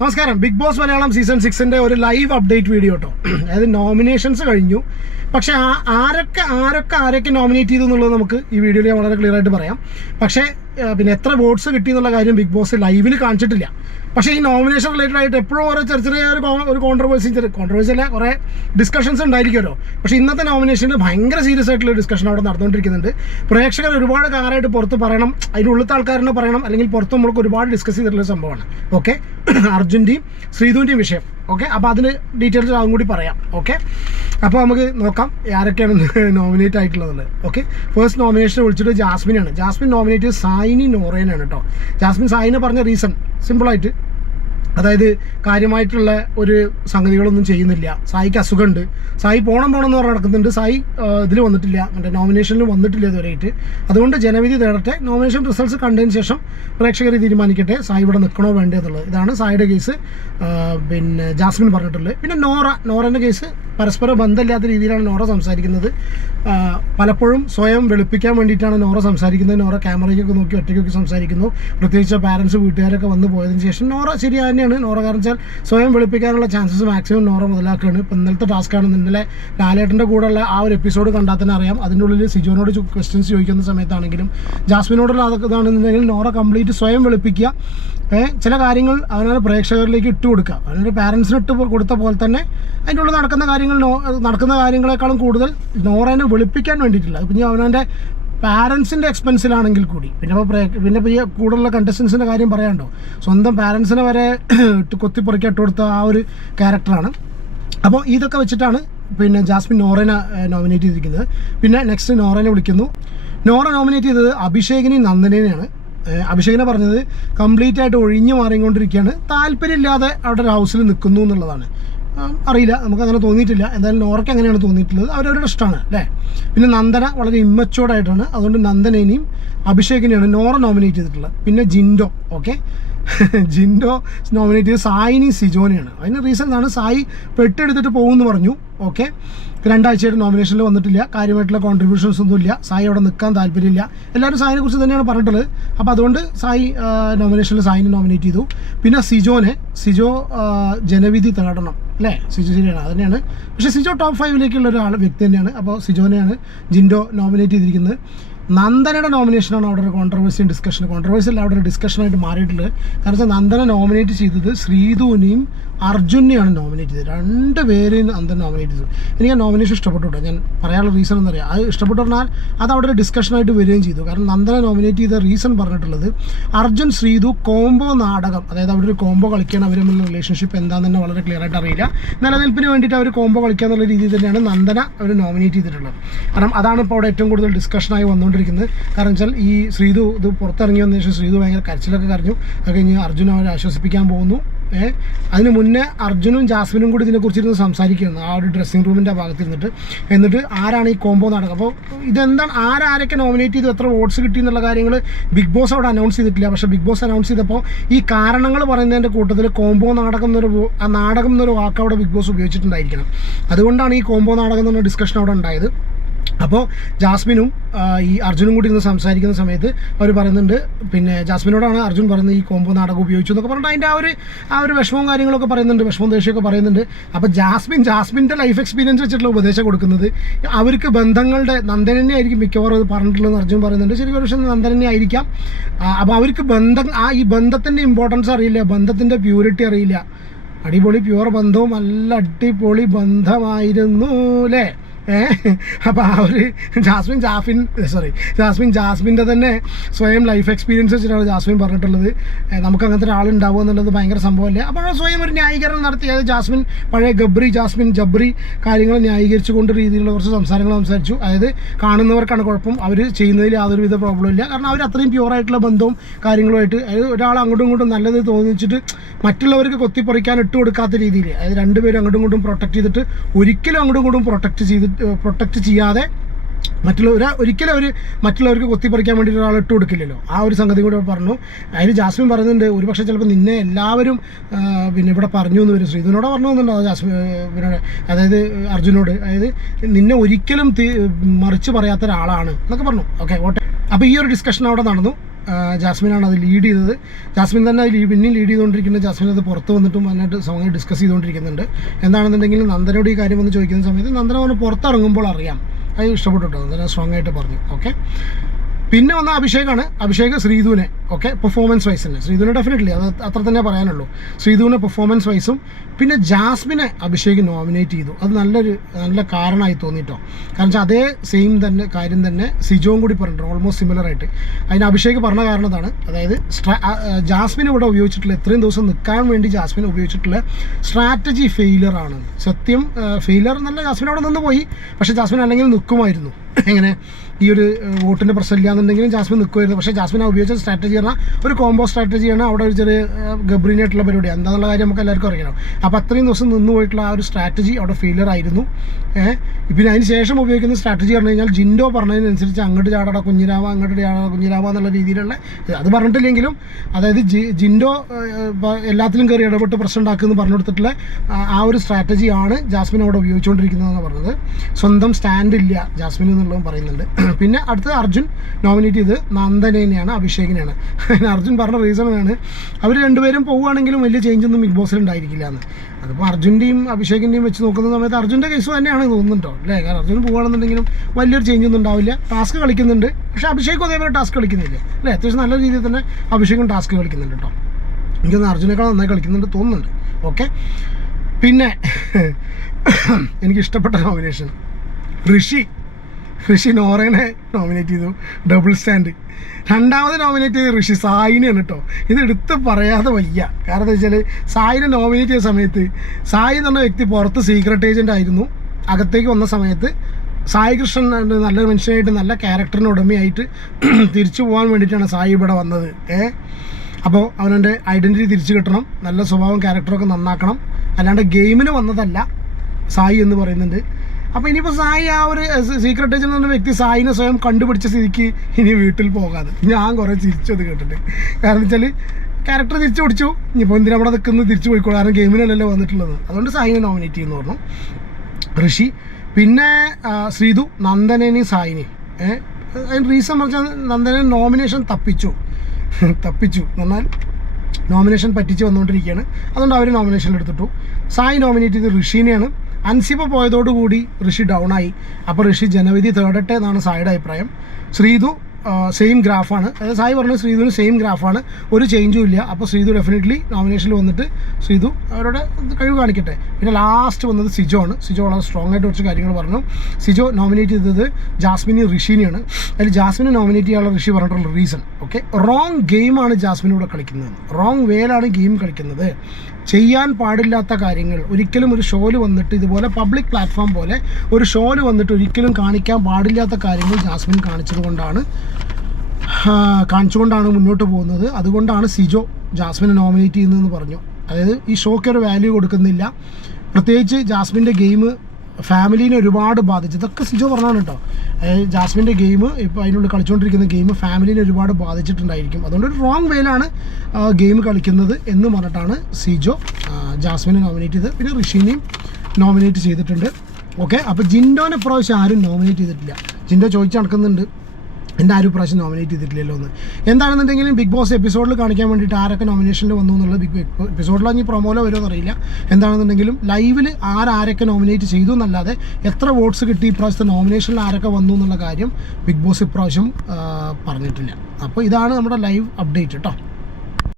നമസ്കാരം. Big boss Malayalam season 6-ന്റെ ഒരു live update video കേട്ടോ. അതായത് നോമിനേഷൻസ് കഴിഞ്ഞു. പക്ഷേ ആരൊക്കെ നോമിനേറ്റ് ചെയ്തു എന്നുള്ളത് നമുക്ക് ഈ വീഡിയോയിൽ ഞാൻ വളരെ ക്ലിയർ ആയിട്ട് പറയാം. പക്ഷേ പിന്നെ എത്ര വോട്ട്സ് കിട്ടി എന്നുള്ള കാര്യം ബിഗ് ബോസ് ലൈവിൽ കാണിച്ചിട്ടില്ല. പക്ഷേ ഈ നോമിനേഷൻ റിലേറ്റഡ് ആയിട്ട് എപ്പോഴും ഓരോ ചെറിയ ഒരു കോൺട്രവേഴ്സി അല്ല, കുറേ ഡിസ്കഷൻസ് ഉണ്ടായിരിക്കുമല്ലോ. പക്ഷേ ഇന്നത്തെ നോമിനേഷനിൽ ഭയങ്കര സീരിയസ് ആയിട്ടുള്ള ഡിസ്കഷൻ അവിടെ നടന്നുകൊണ്ടിരിക്കുന്നുണ്ട്. പ്രേക്ഷകർ ഒരുപാട് കാലമായിട്ട് പുറത്ത് പറയണം, അതിൻ്റെ ഉള്ളിലത്തെ ആൾക്കാരെന്നെ പറയണം, അല്ലെങ്കിൽ പുറത്ത് നമ്മൾക്ക് ഒരുപാട് ഡിസ്കസ് ചെയ്തിട്ടുള്ള സംഭവമാണ്. ഓക്കെ, അർജുൻ്റെയും ശ്രീധുവിൻ്റെയും വിഷയം. ഓക്കെ, അപ്പോൾ അതിന് ഡീറ്റെയിൽസ് അതും കൂടി പറയാം. ഓക്കെ, അപ്പോൾ നമുക്ക് നോക്കാം ആരൊക്കെയാണ് നോമിനേറ്റ് ആയിട്ടുള്ളത്. ഓക്കെ, ഫസ്റ്റ് നോമിനേഷൻ വിളിച്ചിട്ട് ജാസ്മിനാണ്. ജാസ്മിൻ നോമിനേറ്റ് ചെയ്ത് സായിനി നോറേനാണ് കേട്ടോ. ജാസ്മിൻ സായിനെ പറഞ്ഞ റീസൺ സിമ്പിളായിട്ട്, അതായത് കാര്യമായിട്ടുള്ള ഒരു സംഗതികളൊന്നും ചെയ്യുന്നില്ല. സായിക്ക് അസുഖമുണ്ട്, സായി പോണം എന്ന് പറഞ്ഞ് നടക്കുന്നുണ്ട്. സായി ഇതിൽ വന്നിട്ടില്ല, മറ്റേ നോമിനേഷനിൽ വന്നിട്ടില്ല ഇതുവരെയായിട്ട്. അതുകൊണ്ട് ജനവിധി തേടട്ടെ, നോമിനേഷൻ റിസൾട്ട്സ് കണ്ടതിന് ശേഷം പ്രേക്ഷകർ തീരുമാനിക്കട്ടെ സായി ഇവിടെ നിൽക്കണോ വേണ്ടേ എന്നുള്ളത്. ഇതാണ് സായിയുടെ കേസ് പിന്നെ ജാസ്മിൻ പറഞ്ഞിട്ടുള്ളത്. പിന്നെ നോറേൻ്റെ കേസ് പരസ്പര ബന്ധമില്ലാത്ത രീതിയിലാണ് നോറ സംസാരിക്കുന്നത്. പലപ്പോഴും സ്വയം വെളുപ്പിക്കാൻ വേണ്ടിയിട്ടാണ് നോറ സംസാരിക്കുന്നത്. നോറ ക്യാമറയ്ക്കൊക്കെ നോക്കി ഒറ്റയ്ക്കൊക്കെ സംസാരിക്കുന്നു. പ്രത്യേകിച്ച് പാരൻസ് വീട്ടുകാരൊക്കെ വന്നു പോയതിന് ശേഷം നോറ ശരിയാ തന്നെയാണ്. നോറ കാരണം വെച്ചാൽ സ്വയം വെളുപ്പിക്കാനുള്ള ചാൻസസ് മാക്സിമം നോറ മുതലാക്കുകയാണ്. ഇപ്പം ഇന്നലത്തെ ടാസ്ക്കാണ്. ഇന്നലെ ലാലേട്ടൻ്റെ കൂടെയുള്ള ആ ഒരു എപ്പിസോഡ് കണ്ടാൽ തന്നെ അറിയാം. അതിൻ്റെ ഉള്ളിൽ സിജോനോട് ക്വസ്റ്റ്യൻസ് ചോദിക്കുന്ന സമയത്താണെങ്കിലും ജാസ്മിനോടുള്ള അതൊക്കെ ഇതാണെന്നുണ്ടെങ്കിൽ നോറ കംപ്ലീറ്റ് സ്വയം വെളുപ്പിക്കുക. ചില കാര്യങ്ങൾ അവനവൻ്റെ പ്രേക്ഷകരിലേക്ക് ഇട്ട് കൊടുക്കുക. അവനവൻ്റെ പാരൻസിന് ഇട്ട് കൊടുത്ത പോലെ തന്നെ അതിൻ്റെ ഉള്ളിൽ നടക്കുന്ന കാര്യങ്ങളെക്കാളും കൂടുതൽ നോറേനെ വെളുപ്പിക്കാൻ വേണ്ടിയിട്ടില്ല. പിന്നെ അവനവൻ്റെ പാരൻസിൻ്റെ എക്സ്പെൻസിലാണെങ്കിൽ കൂടി പിന്നെ ഈ കൂടുതലുള്ള കണ്ടസ്റ്റൻസിൻ്റെ കാര്യം പറയാണ്ടോ, സ്വന്തം പാരൻസിനെ വരെ കൊത്തിപ്പറിക്കി ഇട്ട് കൊടുത്ത ആ ഒരു ക്യാരക്ടറാണ്. അപ്പോൾ ഇതൊക്കെ വെച്ചിട്ടാണ് പിന്നെ ജാസ്മിൻ നോറേനെ നോമിനേറ്റ് ചെയ്തിരിക്കുന്നത്. പിന്നെ നെക്സ്റ്റ് നോറേനെ വിളിക്കുന്നു. നോറ നോമിനേറ്റ് ചെയ്തത് അഭിഷേകിനെയും നന്ദനെയാണ്. അഭിഷേകിനെ പറഞ്ഞത് കംപ്ലീറ്റ് ആയിട്ട് ഒഴിഞ്ഞു മാറിക്കൊണ്ടിരിക്കുകയാണ്, താല്പര്യമില്ലാതെ അവിടെ ഒരു ഹൗസിൽ നിൽക്കുന്നു എന്നുള്ളതാണ്. അറിയില്ല, നമുക്കങ്ങനെ തോന്നിയിട്ടില്ല. എന്തായാലും നോറയ്ക്ക് അങ്ങനെയാണ് തോന്നിയിട്ടുള്ളത്. അവരവരുടെ ഇഷ്ടമാണ് അല്ലേ. പിന്നെ നന്ദന വളരെ ഇമ്മച്ചുവേർഡായിട്ടാണ്, അതുകൊണ്ട് നന്ദനേനെയും അഭിഷേകിനെയാണ് നോറ നോമിനേറ്റ് ചെയ്തിട്ടുള്ളത്. പിന്നെ ജിൻഡോ, ഓക്കെ, ജിൻഡോ നോമിനേറ്റ് ചെയ്ത് സായിനി സിജോനെയാണ്. അതിന് റീസൺ എന്താണ്, സായി പെട്ടെടുത്തിട്ട് പോകുമെന്ന് പറഞ്ഞു. ഓക്കെ, 2 ആഴ്ചയായിട്ട് നോമിനേഷനിൽ വന്നിട്ടില്ല, കാര്യമായിട്ടുള്ള കോൺട്രിബ്യൂഷൻസ് ഒന്നുമില്ല, സായി അവിടെ നിൽക്കാൻ താല്പര്യമില്ല. എല്ലാവരും സായിനെ കുറിച്ച് തന്നെയാണ് പറഞ്ഞിട്ടുള്ളത്. അപ്പോൾ അതുകൊണ്ട് സായി നോമിനേഷനിൽ സായിനെ നോമിനേറ്റ് ചെയ്തു. പിന്നെ സിജോ ജനവിധി തേടണം അല്ലേ, സിജോ ശരിയാണ്, അത് തന്നെയാണ്. പക്ഷേ സിജോ ടോപ്പ് 5-ലേക്കുള്ള വ്യക്തി തന്നെയാണ്. അപ്പോൾ സിജോനെയാണ് ജിൻഡോ നോമിനേറ്റ് ചെയ്തിരിക്കുന്നത്. നന്ദനയുടെ നോമിനേഷനാണ് അവിടെ ഒരു കോൺട്രവേഴ്സി അല്ല, അവിടെ ഒരു ഡിസ്കഷനായിട്ട് മാറിയിട്ടുള്ളത്. കാരണം വെച്ചാൽ നന്ദന നോമിനേറ്റ് ചെയ്തത് ശ്രീധുവിനെയും അർജുനെയാണ് നോമിനേറ്റ് ചെയ്തത്. 2 പേരെയും നന്ദന നോമിനേറ്റ് ചെയ്തു. എനിക്ക് ആ നോമിനേഷൻ ഇഷ്ടപ്പെട്ടു കേട്ടോ. ഞാൻ പറയാനുള്ള റീസൺ എന്നറിയാം, അത് ഇഷ്ടപ്പെട്ടു പറഞ്ഞാൽ അത് അവിടെ ഒരു ഡിസ്കഷനായിട്ട് വരികയും ചെയ്തു. കാരണം നന്ദന നോമിനേറ്റ് ചെയ്ത റീസൺ പറഞ്ഞിട്ടുള്ളത് അർജുൻ ശ്രീധു കോംബോ നാടകം, അതായത് അവർ ഒരു കോംബോ കളിക്കുകയാണ്, അവർ തമ്മിലുള്ള റിലേഷൻഷിപ്പ് എന്താണെന്ന് തന്നെ വളരെ ക്ലിയർ ആയിട്ട് അറിയില്ല. നിലനിൽപ്പിന് വേണ്ടിയിട്ട് അവർ കോംബോ കളിക്കുക എന്നുള്ള രീതിയിൽ തന്നെയാണ് നന്ദന അവർ നോമിനേറ്റ് ചെയ്തിട്ടുള്ളത്. കാരണം അതാണ് ഇപ്പോൾ അവിടെ ഏറ്റവും കൂടുതൽ ഡിസ്കഷനായി വന്നുകൊണ്ടിരിക്കുന്നത്. കാരണം വെച്ചാൽ ഈ ശ്രീധു ഇത് പുറത്തിറങ്ങി വന്നതിന് ശേഷം ശ്രീധു ഭയങ്കര കരച്ചിലൊക്കെ കരഞ്ഞു. അത് കഴിഞ്ഞ് അർജുൻ അവരെ ആശ്വസിപ്പിക്കാൻ പോകുന്നു. അതിന് മുന്നേ അർജുനും ജാസ്മിനും കൂടി ഇതിനെക്കുറിച്ചിരുന്ന് സംസാരിക്കുകയാണ് ആ ഒരു ഡ്രസ്സിംഗ് റൂമിൻ്റെ ഭാഗത്തിരുന്നിട്ട്. എന്നിട്ട് ആരാണ് ഈ കോംബോ നാടകം, അപ്പോൾ ഇതെന്താണ്, ആരൊക്കെ നോമിനേറ്റ് ചെയ്തു, എത്ര വോട്ട്സ് കിട്ടി എന്നുള്ള കാര്യങ്ങൾ ബിഗ് ബോസ് അവിടെ അനൗൺസ് ചെയ്തിട്ടില്ല. പക്ഷേ ബിഗ് ബോസ് അനൗൺസ് ചെയ്തപ്പോൾ ഈ കാരണങ്ങൾ പറയുന്നതിൻ്റെ കൂട്ടത്തിൽ കോംബോ നാടകം എന്നൊരു വാക്ക് അവിടെ ബിഗ് ബോസ് ഉപയോഗിച്ചിട്ടുണ്ടായിരിക്കണം. അതുകൊണ്ടാണ് ഈ കോംബോ നാടകം എന്നൊരു ഡിസ്കഷൻ അവിടെ ഉണ്ടായത്. അപ്പോൾ ജാസ്മിനും ഈ അർജുനും കൂടി ഇരുന്ന് സംസാരിക്കുന്ന സമയത്ത് അവർ പറയുന്നുണ്ട്, പിന്നെ ജാസ്മിനോടാണ് അർജുൻ പറയുന്നത് ഈ കോംബോ നാടകം ഉപയോഗിച്ചു എന്നൊക്കെ പറഞ്ഞിട്ട് അതിൻ്റെ ആ ഒരു വിഷമവും കാര്യങ്ങളൊക്കെ പറയുന്നുണ്ട്, വിഷമവും ദേഷ്യമൊക്കെ പറയുന്നുണ്ട്. അപ്പോൾ ജാസ്മിൻ്റെ ലൈഫ് എക്സ്പീരിയൻസ് വെച്ചിട്ടുള്ള ഉപദേശം കൊടുക്കുന്നത് അവർക്ക് ബന്ധങ്ങളുടെ നന്ദനെ ആയിരിക്കും മിക്കവാറും അത് പറഞ്ഞിട്ടുള്ളതെന്ന് അർജുൻ പറയുന്നുണ്ട്. ശരിക്കും പക്ഷേ നന്ദനെ ആയിരിക്കാം. അപ്പോൾ അവർക്ക് ഈ ബന്ധത്തിൻ്റെ ഇമ്പോർട്ടൻസ് അറിയില്ല, ബന്ധത്തിൻ്റെ പ്യൂരിറ്റി അറിയില്ല. അടിപൊളി പ്യുവർ ബന്ധവും നല്ല അടിപൊളി ബന്ധമായിരുന്നു അല്ലേ. അപ്പോൾ ആ ഒരു ജാസ്മിൻ്റെ തന്നെ സ്വയം ലൈഫ് എക്സ്പീരിയൻസ് വെച്ചിട്ടാണ് ജാസ്മിൻ പറഞ്ഞിട്ടുള്ളത്. നമുക്ക് അങ്ങനത്തെ ഒരാളുണ്ടാവുക എന്നുള്ളത് ഭയങ്കര സംഭവമല്ലേ. അപ്പോൾ സ്വയം ഒരു ന്യായീകരണം നടത്തി, അതായത് ജാസ്മിൻ പഴയ ജബ്രി കാര്യങ്ങൾ ന്യായീകരിച്ചുകൊണ്ട് രീതിയിലുള്ള കുറച്ച് സംസാരങ്ങൾ സംസാരിച്ചു. അതായത് കാണുന്നവർക്കാണ് കുഴപ്പം, അവർ ചെയ്യുന്നതിൽ യാതൊരുവിധ പ്രോബ്ലം ഇല്ല. കാരണം അവർ അത്രയും പ്യുവറായിട്ടുള്ള ബന്ധവും കാര്യങ്ങളുമായിട്ട്, അതായത് ഒരാൾ അങ്ങോട്ടും ഇങ്ങോട്ടും നല്ലത് തോന്നിച്ചിട്ട് മറ്റുള്ളവർക്ക് കൊത്തിപ്പറിക്കാൻ ഇട്ട് കൊടുക്കാത്ത രീതിയിൽ, അതായത് 2 പേരും അങ്ങോട്ടും ഇങ്ങോട്ടും പ്രൊട്ടക്ട് ചെയ്തിട്ട് ഒരിക്കലും അങ്ങോട്ടും ഇങ്ങോട്ടും പ്രൊട്ടക്റ്റ് ചെയ്യാതെ ഒരിക്കലും അവർ മറ്റുള്ളവർക്ക് കൊത്തിപ്പറിക്കാൻ വേണ്ടിയിട്ട് ഒരാൾ ഇട്ട് കൊടുക്കില്ലല്ലോ. ആ ഒരു സംഗതി കൂടെ പറഞ്ഞു. അതിൽ ജാസ്മിൻ പറയുന്നുണ്ട്, ഒരുപക്ഷെ ചിലപ്പോൾ നിന്നെ എല്ലാവരും പിന്നെ ഇവിടെ പറഞ്ഞു എന്ന് വരും, ശ്രീധുവിനോട് പറഞ്ഞു എന്നുണ്ടോ ജാസ്മിനോട്, അതായത് അർജുനോട്, അതായത് നിന്നെ ഒരിക്കലും മറിച്ച് പറയാത്ത ഒരാളാണ് എന്നൊക്കെ പറഞ്ഞു. ഓക്കെ, ഓട്ടെ. അപ്പോൾ ഈ ഒരു ഡിസ്കഷൻ അവിടെ നടന്നു. ജാസ്മിനാണ് അത് ലീഡ് ചെയ്തത്. ജാസ്മിൻ തന്നെ പിന്നെയും ലീഡ് ചെയ്തുകൊണ്ടിരിക്കുന്നത്. ജാസ്മിൻ അത് പുറത്ത് വന്നിട്ടും വന്നിട്ട് സോങ് ഡിസ്കസ് ചെയ്തുകൊണ്ടിരിക്കുന്നുണ്ട്. എന്താണെന്നുണ്ടെങ്കിൽ നന്ദനോട് ഈ കാര്യം വന്ന് ചോദിക്കുന്ന സമയത്ത് നന്ദന പറഞ്ഞ് പുറത്തിറങ്ങുമ്പോൾ അറിയാം. അത് ഇഷ്ടപ്പെട്ടു കേട്ടോ, നന്ദന സ്ട്രോങ് ആയിട്ട് പറഞ്ഞു. ഓക്കെ, പിന്നെ വന്ന അഭിഷേകാണ്. അഭിഷേക് ശ്രീധുവിനെ പെർഫോമൻസ് വൈസ് തന്നെ, ശ്രീധുവിനെ ഡെഫിനറ്റ്ലി അത് അത്ര തന്നെ പറയാനുള്ളൂ. ശ്രീധുവിനെ പെർഫോമൻസ് വൈസും പിന്നെ ജാസ്മിനെ അഭിഷേക് നോമിനേറ്റ് ചെയ്തു. അത് നല്ല കാരണമായി തോന്നിയിട്ടോ. കാരണം വെച്ചാൽ അതേ സെയിം തന്നെ കാര്യം തന്നെ സിജോവും കൂടി പറഞ്ഞിട്ടുണ്ട്, ഓൾമോസ്റ്റ് സിമിലർ ആയിട്ട്. അതിന് അഭിഷേക് പറഞ്ഞ കാരണത്താണ്, അതായത് ജാസ്മിൻ ഇവിടെ ഉപയോഗിച്ചിട്ടുള്ള ഇത്രയും ദിവസം നിൽക്കാൻ വേണ്ടി ജാസ്മിൻ ഉപയോഗിച്ചിട്ടുള്ള സ്ട്രാറ്റജി ഫെയിലർ ആണ്. സത്യം ഫെയിലർ എന്നല്ല, ജാസ്മിൻ അവിടെ നിന്ന് പോയി. പക്ഷേ ജാസ്മിൻ അല്ലെങ്കിൽ നിൽക്കുമായിരുന്നു. എങ്ങനെ ഈ ഒരു വോട്ടിൻ്റെ പ്രശ്നമില്ല എന്നുണ്ടെങ്കിലും ജാസ്മിൻ നിൽക്കുമായിരുന്നു. പക്ഷേ ജാസ്മിൻ ഉപയോഗിച്ച സ്ട്രാറ്റജി പറഞ്ഞാൽ ഒരു കോംബോ സ്ട്രാറ്റജിയാണ്. അവിടെ ഒരു ചെറിയ ഗബ്രീനായിട്ടുള്ള പരിപാടി എന്താണെന്നുള്ള കാര്യം നമുക്ക് എല്ലാവർക്കും അറിയണം. അപ്പോൾ അത്രയും ദിവസം നിന്ന് പോയിട്ടുള്ള ആ ഒരു സ്ട്രാറ്റജി അവിടെ ഫെയിലർ ആയിരുന്നു. പിന്നെ അതിന് ശേഷം ഉപയോഗിക്കുന്ന സ്ട്രാറ്റജി പറഞ്ഞു കഴിഞ്ഞാൽ ജിൻഡോ പറഞ്ഞതിനനുസരിച്ച് അങ്ങോട്ട് ചാടട കുഞ്ഞിരാവ, അങ്ങോട്ട് ചാടട കുഞ്ഞിരാവ എന്നുള്ള രീതിയിലുള്ള, അത് പറഞ്ഞിട്ടില്ലെങ്കിലും അതായത് ജിൻഡോ എല്ലാത്തിലും കയറി ഇടപെട്ട് പ്രശ്നം ഉണ്ടാക്കുമെന്ന് പറഞ്ഞു കൊടുത്തിട്ടുള്ള ആ ഒരു സ്ട്രാറ്റജിയാണ് ജാസ്മിൻ അവിടെ ഉപയോഗിച്ചുകൊണ്ടിരിക്കുന്നതെന്ന് പറഞ്ഞത്. സ്വന്തം സ്റ്റാൻഡ് ഇല്ല ജാസ്മിൻ എന്നുള്ളതും പറയുന്നുണ്ട്. പിന്നെ അടുത്തത് അർജുൻ നോമിനേറ്റ് ചെയ്ത് നന്ദനെയാണ്, അഭിഷേകിനെയാണ്. അർജുൻ പറഞ്ഞ റീസണാണ് അവർ രണ്ടുപേരും പോവുകയാണെങ്കിലും വലിയ ചേഞ്ച് ഒന്നും ബിഗ് ബോസിൽ ഉണ്ടായിരിക്കില്ല എന്ന്. അതിപ്പോൾ അർജുൻ്റെയും അഭിഷേകിൻ്റെയും വെച്ച് നോക്കുന്ന സമയത്ത് അർജുൻ്റെ കേസ് തന്നെയാണ് തോന്നുന്നുണ്ടോ അല്ലേ? കാരണം അർജുൻ പോവുകയാണെന്നുണ്ടെങ്കിലും വലിയൊരു ചേഞ്ച് ഒന്നും ഉണ്ടാവില്ല. ടാസ്ക് കളിക്കുന്നുണ്ട്, പക്ഷേ അഭിഷേകും അതേപോലെ ടാസ്ക് കളിക്കുന്നില്ല അല്ലേ? അത്യാവശ്യം നല്ല രീതിയിൽ തന്നെ അഭിഷേകും ടാസ്ക് കളിക്കുന്നുണ്ട് കേട്ടോ. എനിക്കൊന്ന് അർജുനേക്കാൾ നന്നായി കളിക്കുന്നുണ്ട് തോന്നുന്നുണ്ട്. ഓക്കെ, പിന്നെ എനിക്കിഷ്ടപ്പെട്ട നോമിനേഷൻ ഋഷി നോറേനെ നോമിനേറ്റ് ചെയ്തു, ഡബിൾ സ്റ്റാൻഡ്. രണ്ടാമത് നോമിനേറ്റ് ചെയ്ത് ഋഷി സായിനെയാണ് കേട്ടോ. ഇത് എടുത്ത് പറയാതെ വയ്യ. കാരണം എന്താ വെച്ചാൽ സായിനെ നോമിനേറ്റ് ചെയ്ത സമയത്ത് സായി എന്ന് പറഞ്ഞ വ്യക്തി പുറത്ത് സീക്രട്ട് ഏജൻ്റ് ആയിരുന്നു. അകത്തേക്ക് വന്ന സമയത്ത് സായി കൃഷ്ണൻ നല്ലൊരു മനുഷ്യനായിട്ട് നല്ല ക്യാരക്ടറിന് ഉടമയായിട്ട് തിരിച്ചു പോകാൻ വേണ്ടിയിട്ടാണ് സായി ഇവിടെ വന്നത്. അപ്പോൾ അവനവൻ്റെ ഐഡൻറ്റിറ്റി തിരിച്ചു കിട്ടണം, നല്ല സ്വഭാവം ക്യാരക്ടറൊക്കെ നന്നാക്കണം, അല്ലാണ്ട് ഗെയിമിന് വന്നതല്ല സായി എന്ന് പറയുന്നുണ്ട്. അപ്പോൾ ഇനിയിപ്പോൾ സായി ആ ഒരു സീക്രട്ട് ഏജൻ്റ് എന്ന് പറഞ്ഞ വ്യക്തി സായിനെ സ്വയം കണ്ടുപിടിച്ച സ്ഥിതിക്ക് ഇനി വീട്ടിൽ പോകാതെ ഞാൻ കുറേ ചിരിച്ചത് കേട്ടിട്ട്. കാരണം വെച്ചാൽ ക്യാരക്ടർ തിരിച്ചു പിടിച്ചു, ഇനിയിപ്പോൾ എന്തിനാ അവിടെ നിൽക്കുന്നത്, തിരിച്ചു പോയിക്കോളൂ, കാരണം ഗെയിമിനല്ലല്ലോ വന്നിട്ടുള്ളത്. അതുകൊണ്ട് സായിനെ നോമിനേറ്റ് ചെയ്യുന്നു പറഞ്ഞു ഋഷി. പിന്നെ ശ്രീധു നന്ദനെയും സായിനെയും. അതിന് റീസൺ പറഞ്ഞാൽ നന്ദനെ നോമിനേഷൻ തപ്പിച്ചു എന്നാൽ നോമിനേഷൻ പറ്റിച്ച് വന്നുകൊണ്ടിരിക്കുകയാണ്. അതുകൊണ്ട് അവർ നോമിനേഷൻ എടുത്തിട്ടു. സായി നോമിനേറ്റ് ചെയ്ത് ഋഷിനെയാണ്. അൻസിബ പോയതോടുകൂടി ഋഷി ഡൗൺ ആയി. അപ്പോൾ ഋഷി ജനവിധി തേടട്ടെ എന്നാണ് സായിയുടെ അഭിപ്രായം. ശ്രീധു സെയിം ഗ്രാഫാണ്, അതായത് സായി പറഞ്ഞ ശ്രീധുവിന് സെയിം ഗ്രാഫാണ്, ഒരു ചേഞ്ചും ഇല്ല. അപ്പോൾ ശ്രീധു ഡെഫിനറ്റ്ലി നോമിനേഷനിൽ വന്നിട്ട് ശ്രീധു അവരുടെ കഴിവ് കാണിക്കട്ടെ. പിന്നെ ലാസ്റ്റ് വന്നത് സിജോ ആണ്. സിജോ വളരെ സ്ട്രോങ് ആയിട്ട് കുറച്ച് കാര്യങ്ങൾ പറഞ്ഞു. സിജോ നോമിനേറ്റ് ചെയ്തത് ജാസ്മിന് ഋഷിനെയാണ്. അതിൽ ജാസ്മിനെ നോമിനേറ്റ് ചെയ്യാനുള്ള ഋഷി പറഞ്ഞിട്ടുള്ള റീസൺ റോങ് ഗെയിമാണ് ജാസ്മിൻ ഇവിടെ കളിക്കുന്നത്, റോങ് വേയിലാണ് ഗെയിം കളിക്കുന്നത്. ചെയ്യാൻ പാടില്ലാത്ത കാര്യങ്ങൾ ഒരിക്കലും ഒരു ഷോയിൽ വന്നിട്ട്, ഇതുപോലെ പബ്ലിക് പ്ലാറ്റ്ഫോം പോലെ ഒരു ഷോയിൽ വന്നിട്ട് ഒരിക്കലും കാണിക്കാൻ പാടില്ലാത്ത കാര്യങ്ങൾ ജാസ്മിൻ കാണിച്ചുകൊണ്ടാണ് മുന്നോട്ട് പോകുന്നത്. അതുകൊണ്ടാണ് സിജോ ജാസ്മിനെ നോമിനേറ്റ് ചെയ്യുന്നതെന്ന് പറഞ്ഞു. അതായത് ഈ ഷോയ്ക്ക് ഒരു വാല്യൂ കൊടുക്കുന്നില്ല. പ്രത്യേകിച്ച് ജാസ്മിൻ്റെ ഗെയിം ഫാമിലീനെ ഒരുപാട് ബാധിച്ചു. ഇതൊക്കെ സിജോ പറഞ്ഞാണ് കേട്ടോ. ജാസ്മിൻ്റെ ഗെയിം ഇപ്പോൾ അതിനുള്ളിൽ കളിച്ചുകൊണ്ടിരിക്കുന്ന ഗെയിം ഫാമിലീനെ ഒരുപാട് ബാധിച്ചിട്ടുണ്ടായിരിക്കും. അതുകൊണ്ട് ഒരു റോങ് വേയിലാണ് ഗെയിം കളിക്കുന്നത് എന്ന് പറഞ്ഞിട്ടാണ് സിജോ ജാസ്മിനെ നോമിനേറ്റ് ചെയ്തത്. പിന്നെ ഋഷിനെയും നോമിനേറ്റ് ചെയ്തിട്ടുണ്ട്. ഓക്കെ, അപ്പോൾ ജിൻഡോനെ പ്രാവശ്യം ആരും നോമിനേറ്റ് ചെയ്തിട്ടില്ല. ജിൻഡോ ചോദിച്ച് നടക്കുന്നുണ്ട്, എൻ്റെ ആരും പ്രാവശ്യം നോമിനേറ്റ് ചെയ്തിട്ടില്ലല്ലോ എന്ന്. എന്താണെന്നുണ്ടെങ്കിലും ബിഗ് ബോസ് എപ്പിസോഡിൽ കാണിക്കാൻ വേണ്ടിയിട്ട് ആരൊക്കെ നോമിനേഷനിൽ വന്നു എന്നുള്ളത് ബിഗ് എപ്പിസോഡിലോ ഇനി പ്രൊമോലോ വരുമോ എന്നറിയില്ല. എന്താണെന്നുണ്ടെങ്കിലും ലൈവിൽ ആരൊക്കെ നോമിനേറ്റ് ചെയ്തു എന്നല്ലാതെ എത്ര വോട്ട്സ് കിട്ടി ഇപ്രാവശ്യത്തെ നോമിനേഷനിൽ ആരൊക്കെ വന്നു എന്നുള്ള കാര്യം ബിഗ് ബോസ് ഇപ്രാവശ്യം പറഞ്ഞിട്ടില്ല. അപ്പോൾ ഇതാണ് നമ്മുടെ ലൈവ് അപ്ഡേറ്റ് കേട്ടോ.